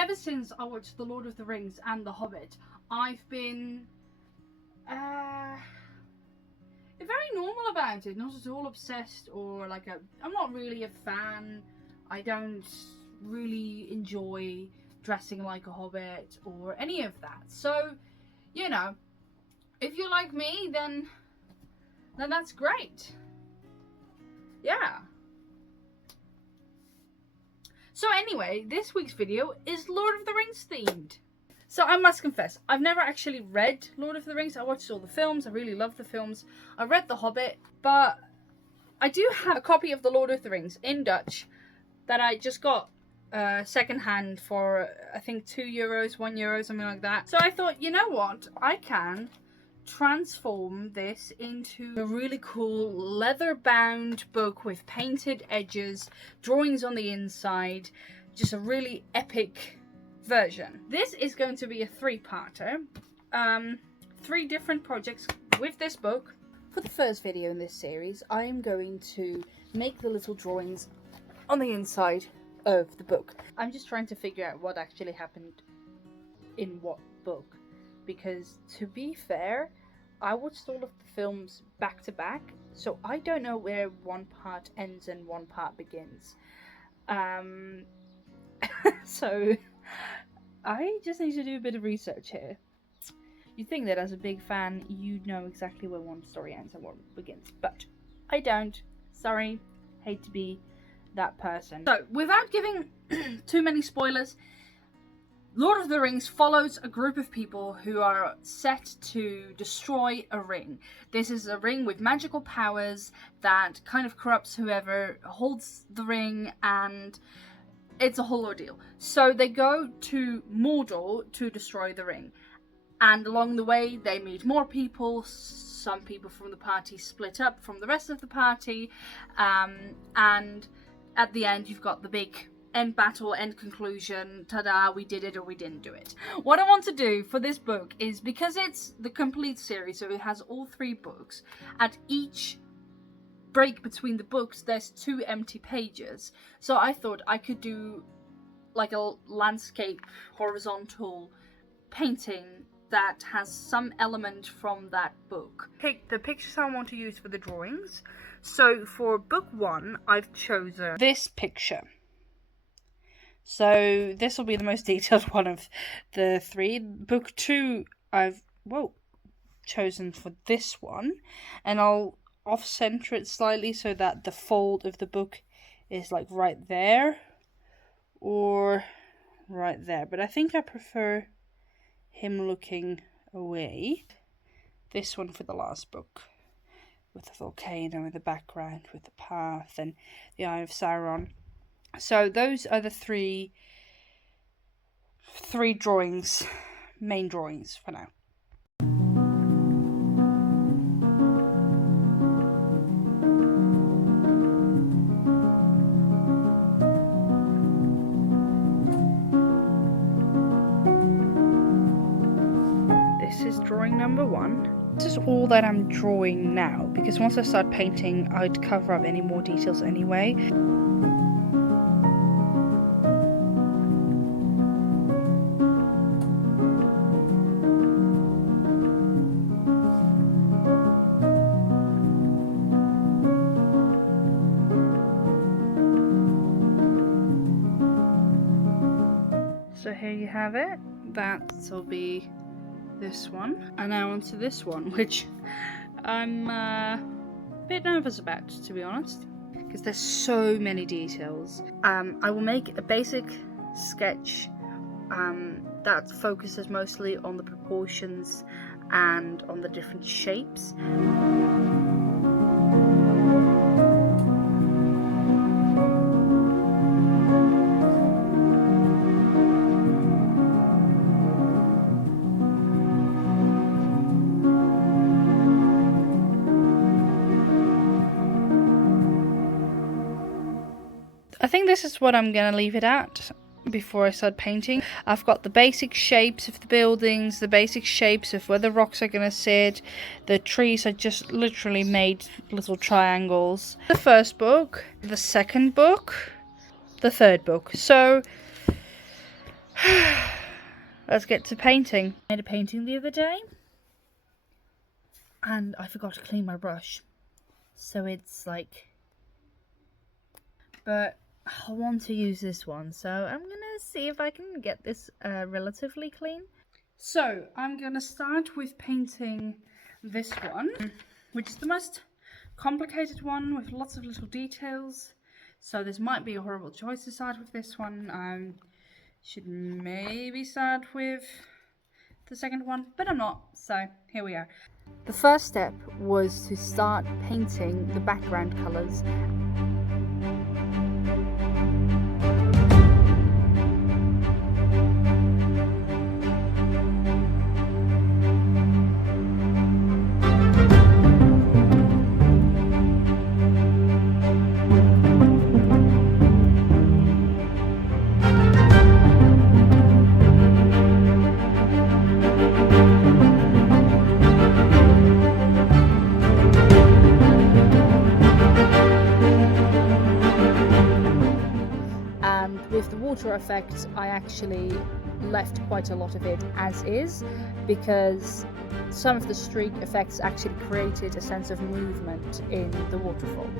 ever since I watched The Lord of the Rings and The Hobbit, I've been very normal about it, not at all obsessed or like I'm not really a fan. I don't really enjoy dressing like a hobbit or any of that. So, you know, if you're like me, then that's great. Yeah. So anyway, this week's video is Lord of the Rings themed. So I must confess, I've never actually read Lord of the Rings. I watched all the films. I really love the films. I read The Hobbit, but I do have a copy of The Lord of the Rings in Dutch that I just got secondhand for, I think, €2, €1, something like that. So I thought, you know what? I can transform this into a really cool leather-bound book with painted edges, drawings on the inside, just a really epic version. This is going to be a three-parter, 3 different projects with this book. For the first video in this series, I am going to make the little drawings on the inside of the book. I'm just trying to figure out what actually happened in what book, because to be fair, I watched all of the films back to back, so I don't know where one part ends and one part begins. So I just need to do a bit of research here. You'd think that as a big fan, you'd know exactly where one story ends and one begins, but I don't. Sorry, hate to be that person. So, without giving too many spoilers, Lord of the Rings follows a group of people who are set to destroy a ring. This is a ring with magical powers that kind of corrupts whoever holds the ring, and it's a whole ordeal. So they go to Mordor to destroy the ring. And along the way, they meet more people. Some people from the party split up from the rest of the party. And at the end, you've got the big end battle, end conclusion. Ta-da, we did it or we didn't do it. What I want to do for this book is, because it's the complete series, so it has all 3 books, at each break between the books, there's 2 empty pages. So I thought I could do like a landscape horizontal painting that has some element from that book. Pick the pictures I want to use for the drawings. So for book 1, I've chosen this picture. So this will be the most detailed one of the 3. Book 2, I've chosen for this one, and I'll off-center it slightly so that the fold of the book is like right there or right there. But I think I prefer him looking away. This one for the last book, with the volcano in the background, with the path and the Eye of Sauron. So those are the three drawings, main drawings for now. This is drawing number 1. This is all that I'm drawing now, because once I start painting, I'd cover up any more details anyway. So here you have it. That'll be this one. And now onto this one, which I'm a bit nervous about, to be honest, because there's so many details. I will make a basic sketch that focuses mostly on the proportions and on the different shapes. I think this is what I'm gonna leave it at before I start painting. I've got the basic shapes of the buildings, the basic shapes of where the rocks are gonna sit. The trees are just literally made little triangles. The first book, the second book, the third book. So let's get to painting. I made a painting the other day and I forgot to clean my brush. So it's like, but I want to use this one, so I'm gonna see if I can get this relatively clean. So I'm gonna start with painting this one, which is the most complicated one with lots of little details. So this might be a horrible choice to start with this one. Should maybe start with the second one, but I'm not, so here we are. The first step was to start painting the background colours. With the water effect, I actually left quite a lot of it as is, because some of the streak effects actually created a sense of movement in the waterfall.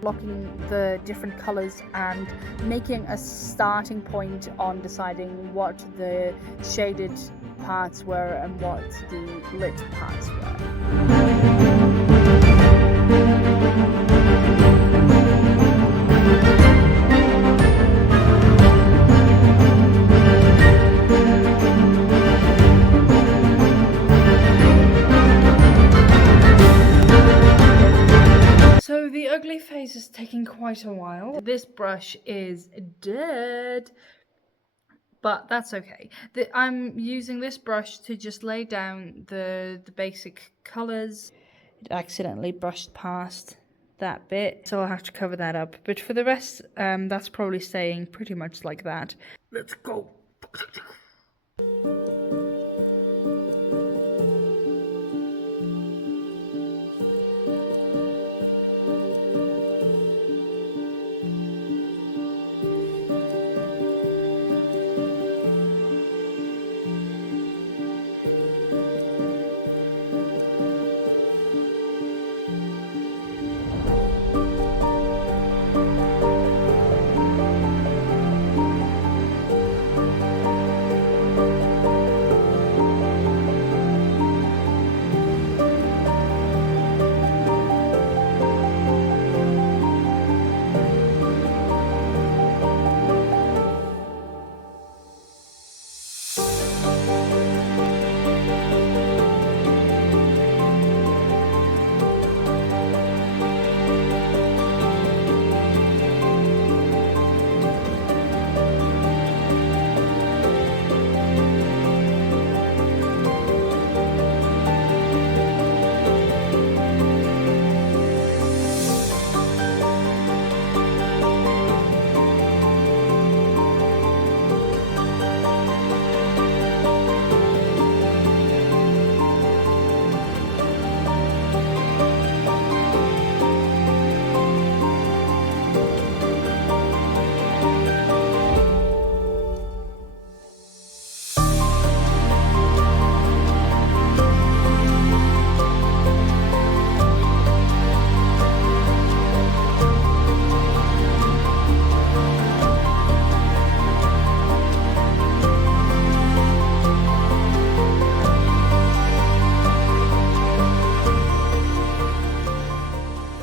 Blocking the different colors and making a starting point on deciding what the shaded parts were and what the lit parts were. So the ugly face is taking quite a while. This brush is dead, but that's okay. I'm using this brush to just lay down the basic colors. It accidentally brushed past that bit, so I'll have to cover that up. But for the rest, that's probably staying pretty much like that. Let's go.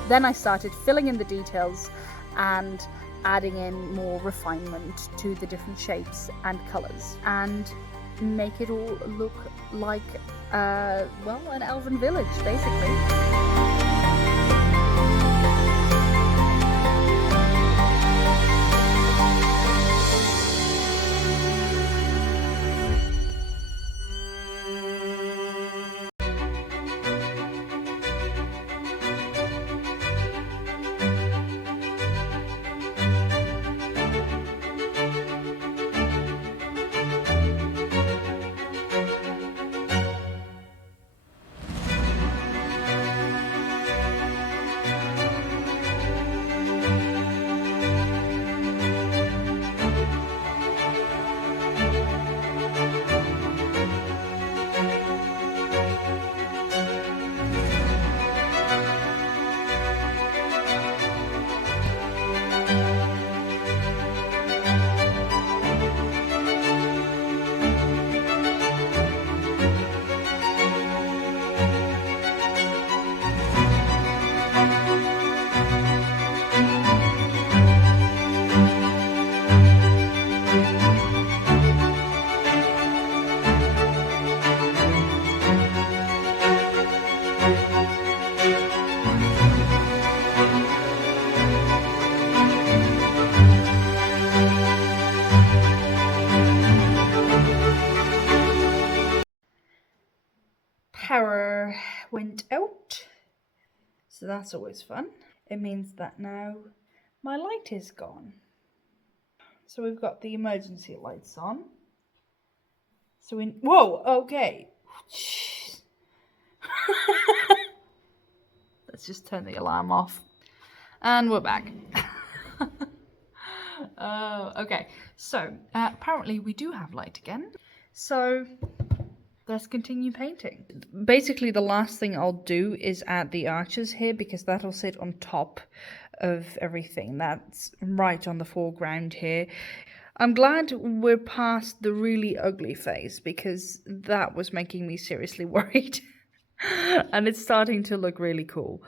Then I started filling in the details and adding in more refinement to the different shapes and colors and make it all look like, well, an elven village, basically. So that's always fun. It means that now my light is gone. So we've got the emergency lights on. So whoa, okay. Let's just turn the alarm off. And we're back. Okay, so apparently we do have light again. So let's continue painting. Basically, the last thing I'll do is add the arches here because that'll sit on top of everything. That's right on the foreground here. I'm glad we're past the really ugly phase because that was making me seriously worried. And it's starting to look really cool.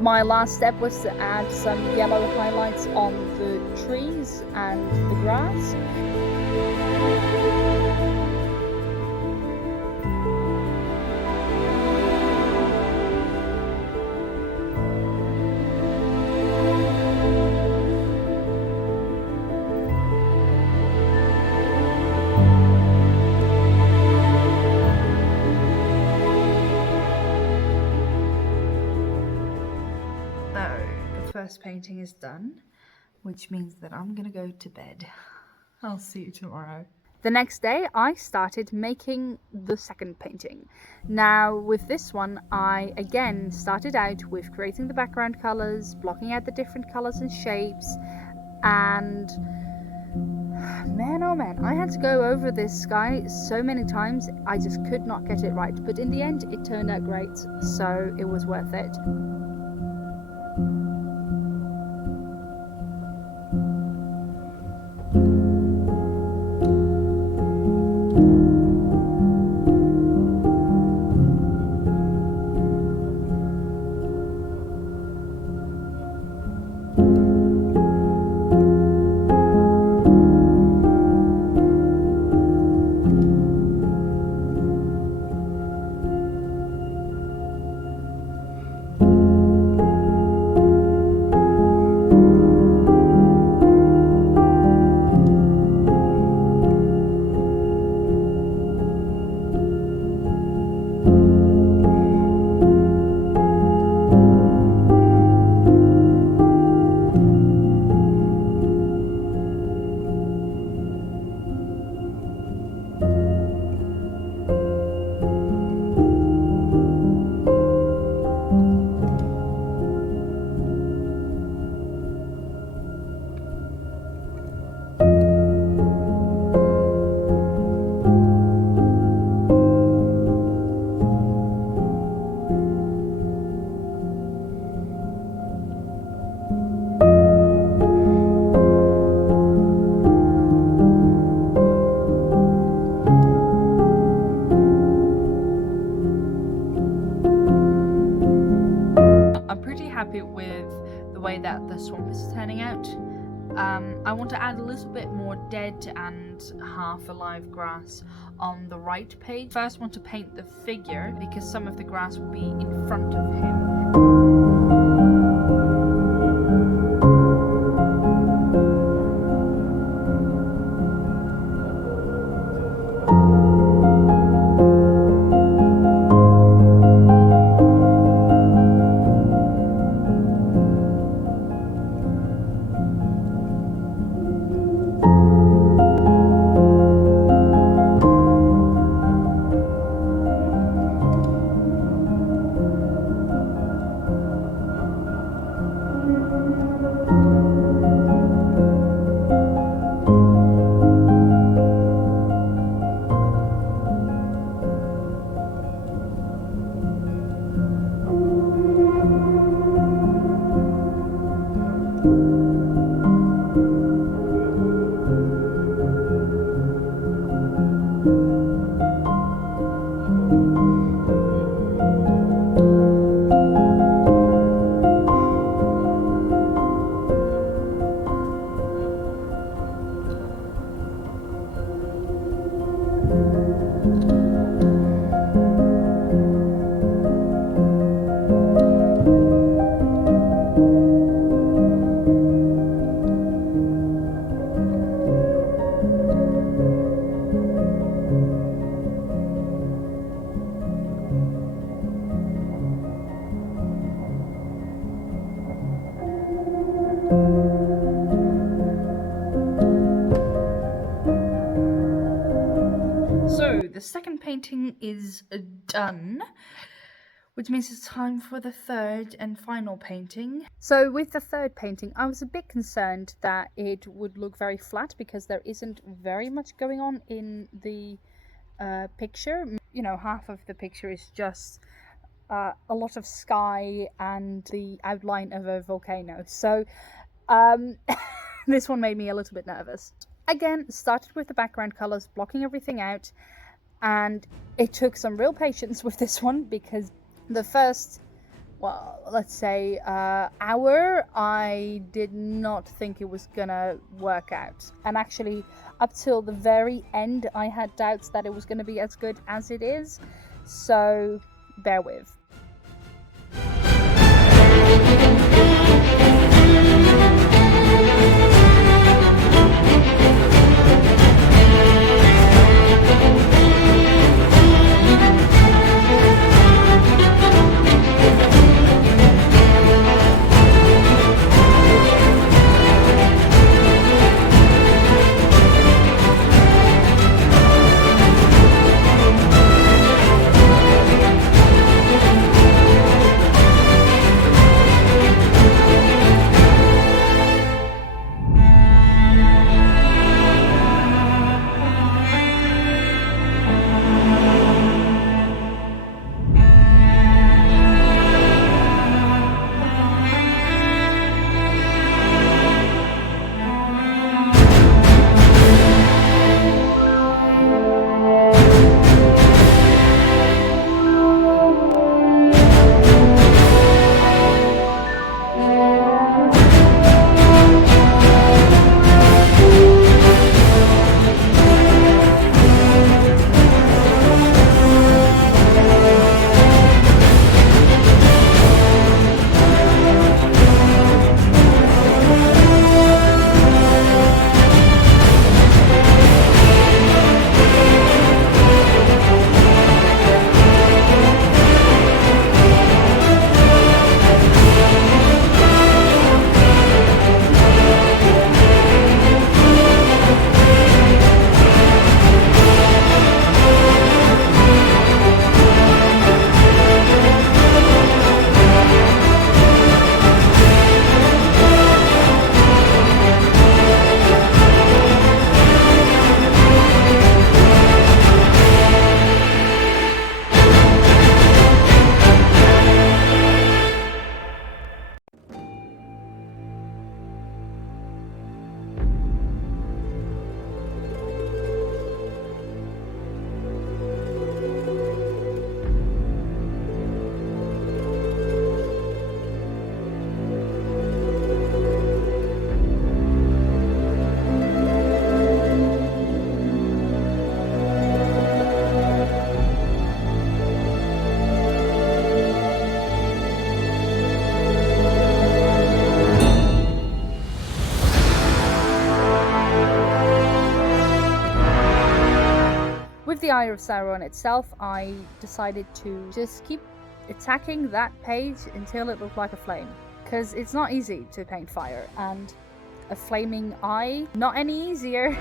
My last step was to add some yellow highlights on the trees and the grass. First painting is done, which means that I'm gonna go to bed. I'll see you tomorrow. The next day I started making the second painting. Now with this one I again started out with creating the background colors, blocking out the different colors and shapes, and man oh man, I had to go over this sky so many times I just could not get it right, but in the end it turned out great, so it was worth it. swamp is turning out. I want to add a little bit more dead and half alive grass on the right page. First, I want to paint the figure because some of the grass will be in front of him. So the second painting is done, which means it's time for the third and final painting. So with the third painting, I was a bit concerned that it would look very flat because there isn't very much going on in the picture. You know, half of the picture is just a lot of sky and the outline of a volcano. So this one made me a little bit nervous. Again, started with the background colors, blocking everything out, and it took some real patience with this one because the first, well, let's say hour, I did not think it was gonna work out. And actually, up till the very end, I had doubts that it was gonna be as good as it is. So, bear with. the Eye of Sauron itself, I decided to just keep attacking that page until it looked like a flame. Because it's not easy to paint fire, and a flaming eye, not any easier.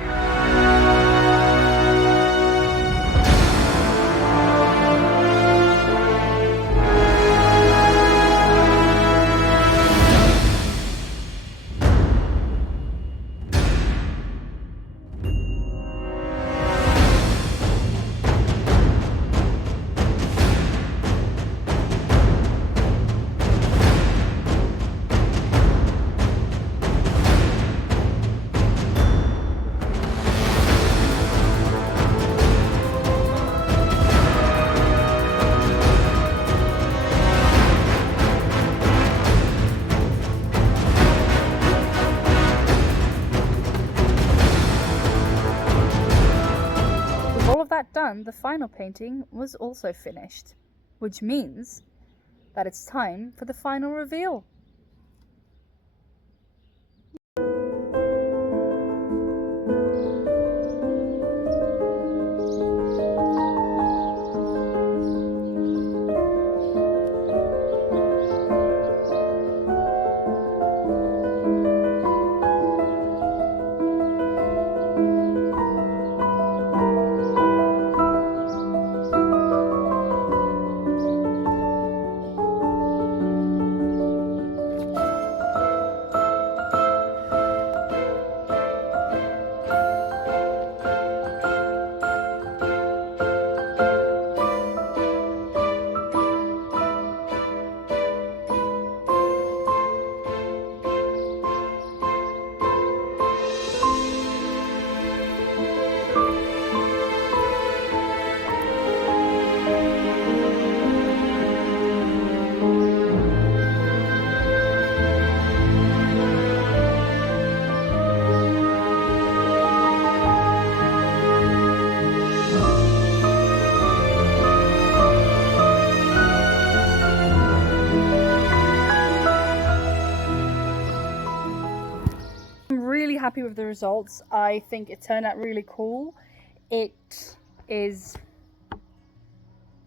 All of that done, the final painting was also finished, which means that it's time for the final reveal. Happy with the results. I think it turned out really cool. It is,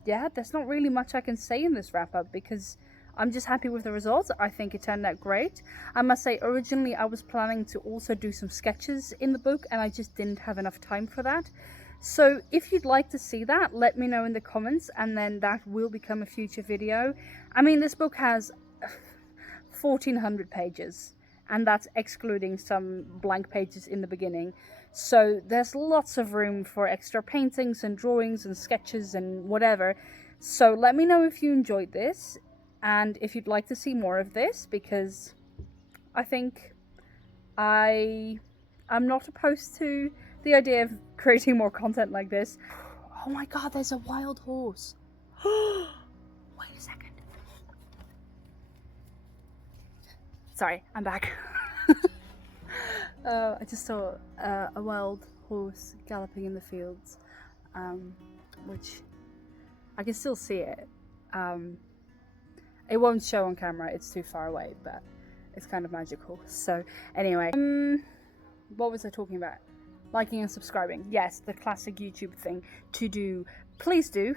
yeah, there's not really much I can say in this wrap up because I'm just happy with the results. I think it turned out great. I must say, originally I was planning to also do some sketches in the book and I just didn't have enough time for that. So if you'd like to see that, let me know in the comments and then that will become a future video. I mean, this book has 1400 pages. And that's excluding some blank pages in the beginning. So there's lots of room for extra paintings and drawings and sketches and whatever. So let me know if you enjoyed this and if you'd like to see more of this, because I think I'm not opposed to the idea of creating more content like this. Oh my god, there's a wild horse. Wait a second. Sorry, I'm back. I just saw a wild horse galloping in the fields, which I can still see it. It won't show on camera, it's too far away, but it's kind of magical. So anyway, what was I talking about? Liking and subscribing. Yes, the classic YouTube thing to do. Please do.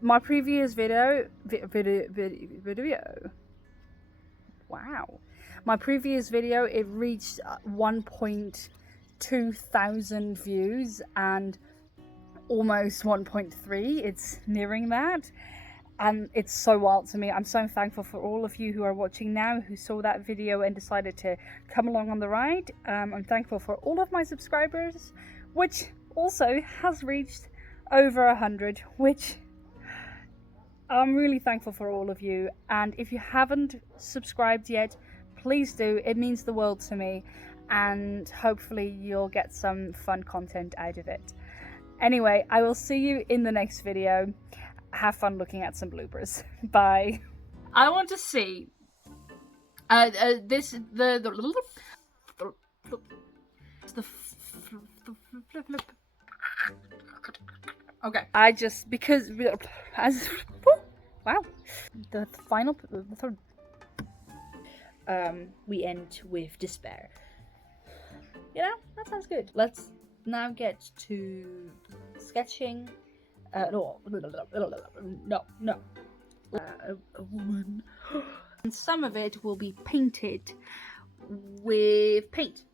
My previous video. Wow. My previous video, it reached 1.2 thousand views and almost 1.3. It's nearing that. And it's so wild to me. I'm so thankful for all of you who are watching now, who saw that video and decided to come along on the ride. I'm thankful for all of my subscribers, which also has reached over 100, which I'm really thankful for all of you. And if you haven't subscribed yet, please do. It means the world to me, and hopefully you'll get some fun content out of it. Anyway, I will see you in the next video. Have fun looking at some bloopers. Bye. I want to see okay. I just because as wow, the final we end with despair. You know, that sounds good. Let's now get to sketching. No. A woman. And some of it will be painted with paint.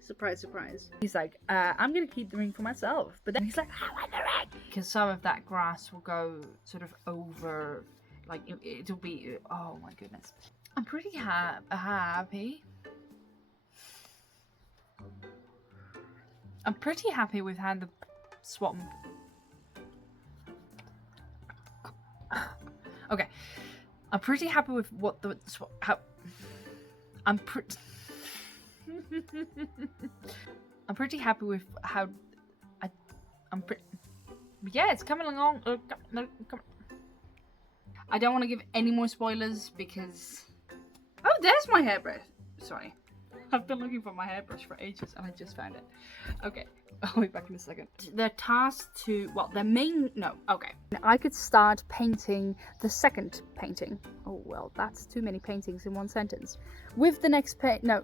Surprise, surprise. He's like, I'm gonna keep the ring for myself. But then he's like, I want the ring! Because some of that grass will go sort of over, like, it'll be, oh my goodness. I'm pretty happy. I'm pretty happy with how the swamp. Okay. I'm pretty happy with what the how. I'm pretty happy with how I'm pretty. Yeah, it's coming along. I don't want to give any more spoilers because. Oh, there's my hairbrush. Sorry, I've been looking for my hairbrush for ages and I just found it. Okay, I'll be back in a second. They're tasked to, well, their main, no, okay. I could start painting the second painting. Oh, well, that's too many paintings in one sentence. With the next no.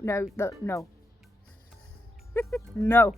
No.